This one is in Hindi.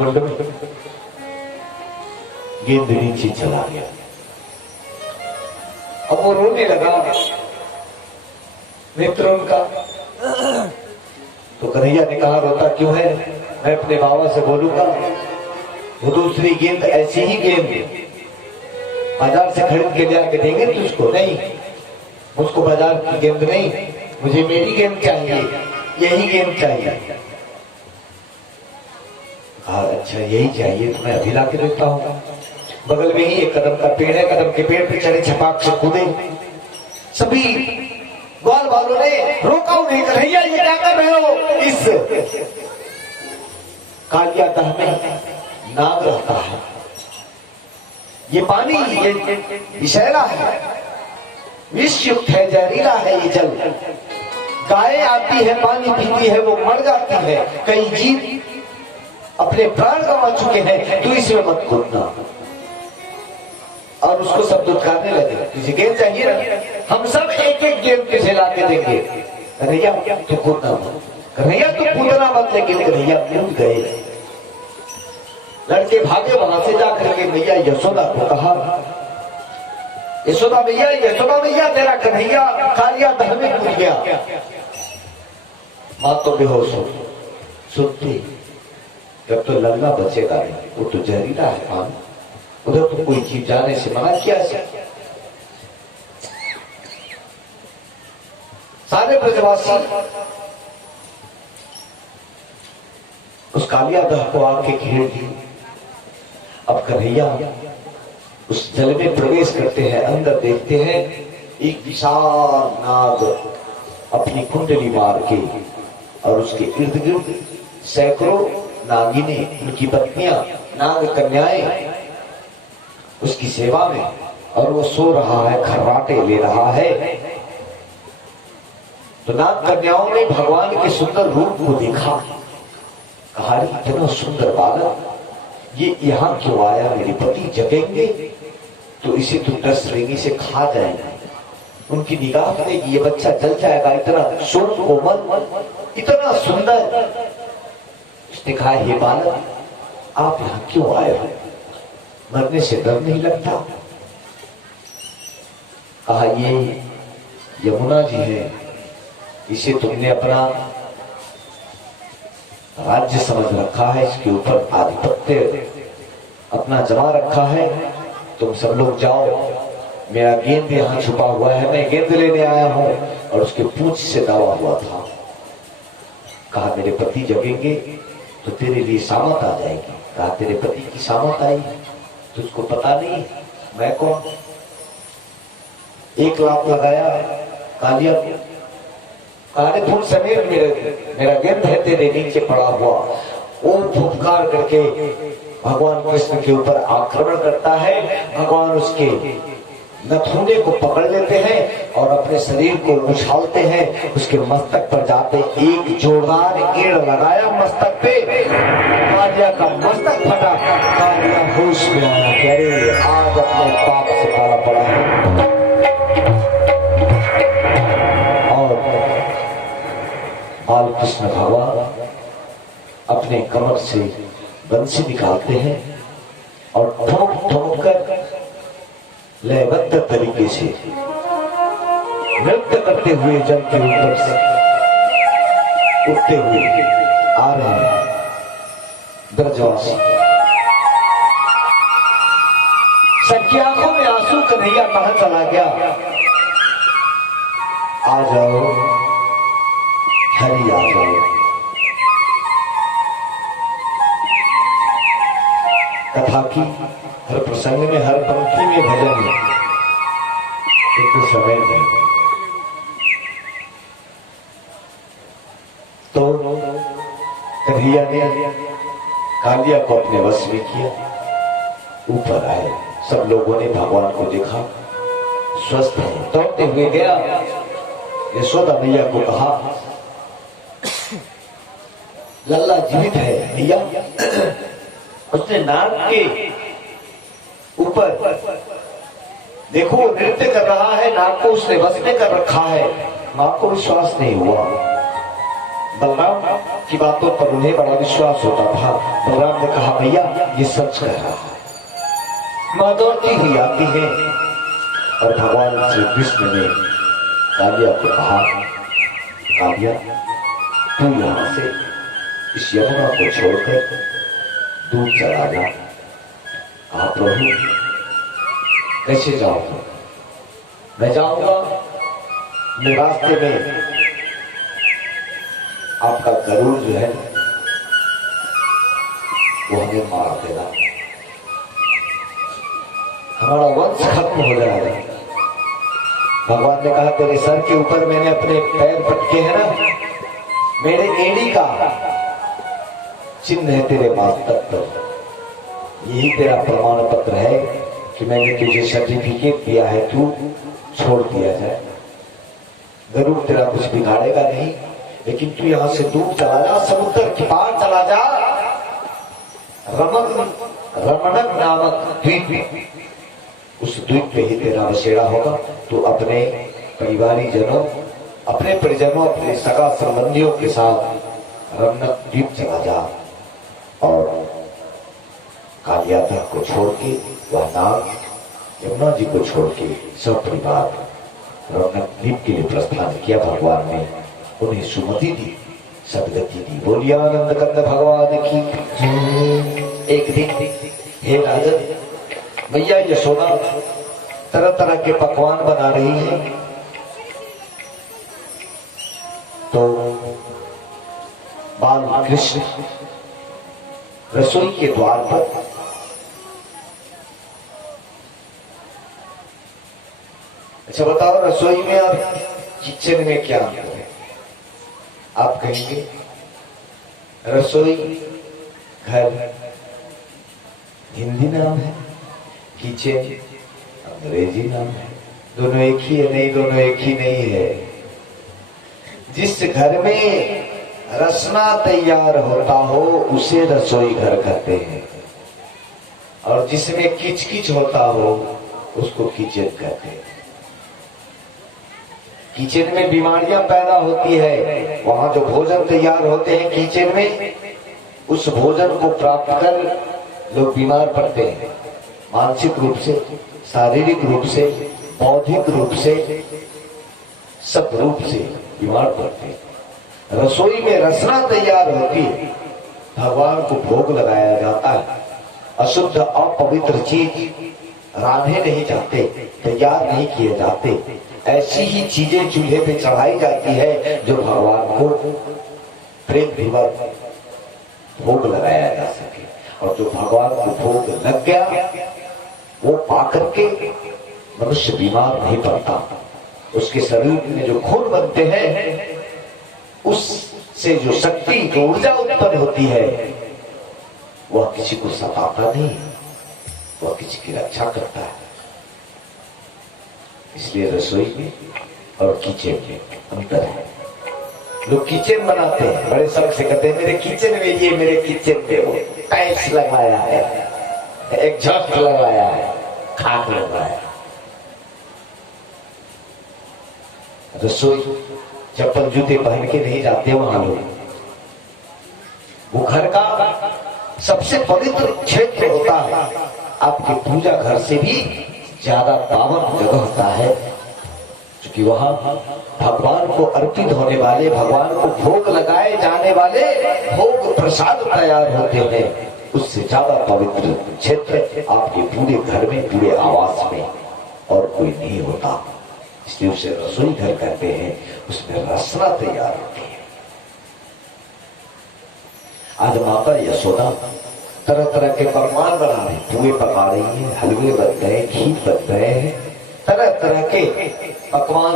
कुंड में गेंद नीचे चला गया। अब वो रोने लगा मित्रों का। तो कन्हैया ने कहा रोता क्यों है, मैं अपने बाबा से बोलूंगा वो दूसरी गेंद ऐसी ही गेंद बाजार से खरीद के लिया के देंगे तुझको। नहीं, मुझको बाजार की गेंद नहीं, मुझे मेरी गेंद चाहिए, यही गेंद चाहिए। कहा अच्छा यही चाहिए तो मैं अभी ला के देता हूँ। बगल में ही एक कदम का पेड़ है, कदम के पेड़ पे चढ़े, छपाक से कूदे। सभी ग्वाल वालों ने रोका उन्हें, कन्हैया ये क्या कर रहे हो। इस कालिया दह में नाग रहता है, ये पानी ये विषैला है, विष युक्त है, जहरीला है ये जल। गाय आती है पानी पीती है वो मर जाती है, कई जीव अपने प्राण गंवा चुके हैं, तू इसमें मत कूदना। और उसको सब दुत्कारने लगे, तुझे गेंद चाहिए ना, हम सब एक एक गेंद तुझे ला के देंगे। कन्हैया तू कूदना मत, कन्हैया तू कूदना मत। लेकिन कन्हैया कूद गए। लड़के भागे वहां से जाकर के मैया यशोदा को कहा, यशोदा मैया तेरा कन्हैया कालिया दह में कूद गया। मां तो बेहोश हो सुनती, जब तो लल्ला बचेगा नहीं, वो तो जहरीला है पानी, उधर तो कोई चीज जाने से मना किया है। सारे ब्रजवासी उस कालिया दह को आके घेर दिए। अब कन्हैया उस जल में प्रवेश करते हैं, अंदर देखते हैं एक विशाल नाग अपनी कुंडली मार के, और उसके इर्द गिर्द सैकड़ों नागिने, उनकी पत्नियां, नाग कन्याएं उसकी सेवा में, और वो सो रहा है, खर्राटे ले रहा है। तो नाग कन्याओं ने भगवान के सुंदर रूप को देखा, कहा इतना सुंदर बालक ये यहाँ क्यों आया, मेरे पति जगेंगे तो इसे तो डस लेंगे, इसे खा जाएंगे। उनकी निगाह करेगी ये बच्चा जल जाएगा, इतना सुंदर कोमल, इतना सुंदर। उसने कहा हे बालक आप यहाँ क्यों आए हो, मरने से डर नहीं लगता। कहा ये यमुना जी है, इसे तुमने अपना राज्य समझ रखा है, इसके ऊपर आधिपत्य अपना जमा रखा है। तुम सब लोग जाओ, मेरा गेंद यहाँ छुपा हुआ है, मैं गेंद लेने आया हूं, और उसके पूंछ से दबा हुआ था। कहा मेरे पति जगेंगे तो तेरे लिए सामत आ जाएगी। कहा तेरे पति की सामत आई, तुझको पता नहीं मैं कौन। 1 लाख लगाया कालिया को, काले फूल समेत मेरा गेंद है तेरे नीचे पड़ा हुआ। वो फुफकार करके भगवान कृष्ण के ऊपर आक्रमण करता है। भगवान उसके नथुने को पकड़ लेते हैं और अपने शरीर को उछालते हैं, उसके मस्तक पर जाते एक जोरदार कीड़ लगाया मस्तक पे, कालिया का मस्तक फटा। कालिया होश में आया, अरे आज अपने पाप से काला पड़ा है। और बाल कृष्ण भगवान अपने कमर से बंसी निकालते हैं और ठोक ठोक कर लयबद्ध तरीके से नृत्य करते हुए जल के ऊपर से उठते हुए आ रहे हैं ब्रजवासी। सबकी आंखों में आंसू, कन्हैया कहां चला गया। आ जाओ हरि आ जाओ। कथा की हर प्रसंग में, हर पंक्ति में भजन है, किंतु समय नहीं। तो कन्हैया ने कालिया को अपने वश में किया। ऊपर आए, सब लोगों ने भगवान को देखा, स्वस्थ है, दौड़ते हुए गया। यशोदा मैया को कहा लल्ला जीवित है भैया। उसने नाग के ऊपर देखो नृत्य कर रहा है, नाग को उसने वश में कर रखा है। मां को विश्वास नहीं हुआ, बलराम की बातों पर उन्हें बड़ा विश्वास होता था। बलराम ने कहा भैया ये सच कह रहा है। माँ दौड़ती हुई आती है और भगवान श्री कृष्ण ने कालिया को कहा कालिया तू यहां से इस यमुना को छोड़कर दूर चला जा। कहा प्रभु कैसे जाऊंगा? मैं जाऊंगा मैं रास्ते में आपका गरुड़ जो है वो हमें मार देगा, हमारा वंश खत्म हो जाएगा। भगवान ने कहा तेरे सर के ऊपर मैंने अपने पैर पटके हैं ना, मेरे एड़ी का चिन्ह है तेरे मस्तक पर, यही तेरा प्रमाण पत्र है कि मैंने तुझे सर्टिफिकेट दिया है, तू छोड़ दिया जाए। गरुड़ तेरा कुछ बिगाड़ेगा नहीं, लेकिन तू यहां से दूर चला जा, समुद्र के पार चला जा। रमणक नामक द्वीप, उस द्वीप पे ही तेरा बसेरा होगा। तू अपने परिवारी जनों, अपने परिजनों, अपने सगा संबंधियों के साथ रमणक द्वीप चला जा और कालियाधर को छोड़ के, वह नाग यमुना जी को छोड़ के सब परिवार रमणक द्वीप के लिए प्रस्थान किया। भगवान ने उन्हें सुमति दी, सदगति दी। बोलिए आनंद कंद भगवान की। एक दिन हे राजन, मैया यशोदा तरह तरह के पकवान बना रही है, तो बाल कृष्ण रसोई के द्वार पर अच्छा बताओ रसोई में और किचन में क्या अंतर है? आप कहेंगे रसोई घर हिंदी नाम है, किचन अंग्रेजी नाम है। दोनों एक ही है? नहीं, दोनों एक ही नहीं है। जिस घर में रसना तैयार होता हो उसे रसोई घर कहते हैं, और जिसमें किचकिच होता हो उसको किचन कहते हैं। किचन में बीमारियां पैदा होती है, वहां जो भोजन तैयार होते हैं किचन में, उस भोजन को प्राप्त कर लोग बीमार पड़ते हैं, मानसिक रूप से, शारीरिक रूप से, बौद्धिक रूप से, सब रूप से बीमार पड़ते हैं। रसोई में रसना तैयार होती है, भगवान को भोग लगाया जाता है। अशुद्ध अपवित्र चीज रांधे नहीं जाते, तैयार नहीं किए जाते, ऐसी ही चीजें चूल्हे पे चढ़ाई जाती है जो भगवान को प्रेम पूर्वक भोग लगाया जा सके। और जो भगवान को भोग लग गया वो पाकर के मनुष्य बीमार नहीं पड़ता। उसके शरीर में जो खून बनते हैं उससे जो शक्ति, जो ऊर्जा उत्पन्न होती है, वह किसी को सताता नहीं, वह किसी की रक्षा करता है। इसलिए रसोई में और किचन में अंतर है। लोग किचन बनाते हैं, बड़े शौक से कहते हैं मेरे किचन में ये, मेरे किचन में वो, टाइल्स लगवाया है, एग्जॉस्ट लगवाया है, खाट लगवाया है। रसोई चप्पल जूते पहन के नहीं जाते वहां लोग। वो घर का सबसे पवित्र क्षेत्र होता है, आपके पूजा घर से भी ज्यादा पावन जगह होता है, क्योंकि वहां भगवान को अर्पित होने वाले, भगवान को भोग लगाए जाने वाले भोग प्रसाद तैयार होते हैं। उससे ज्यादा पवित्र क्षेत्र आपके पूरे घर में, पूरे आवास में और कोई नहीं होता। इसलिए उसे रसोई घर कहते हैं, उसमें रसना तैयार होती है। आज माता यशोदा तरह तरह के पकवान बना रही, पुए पका रही है, हलवे बन गए, खीर बन गए हैं, तरह तरह के पकवान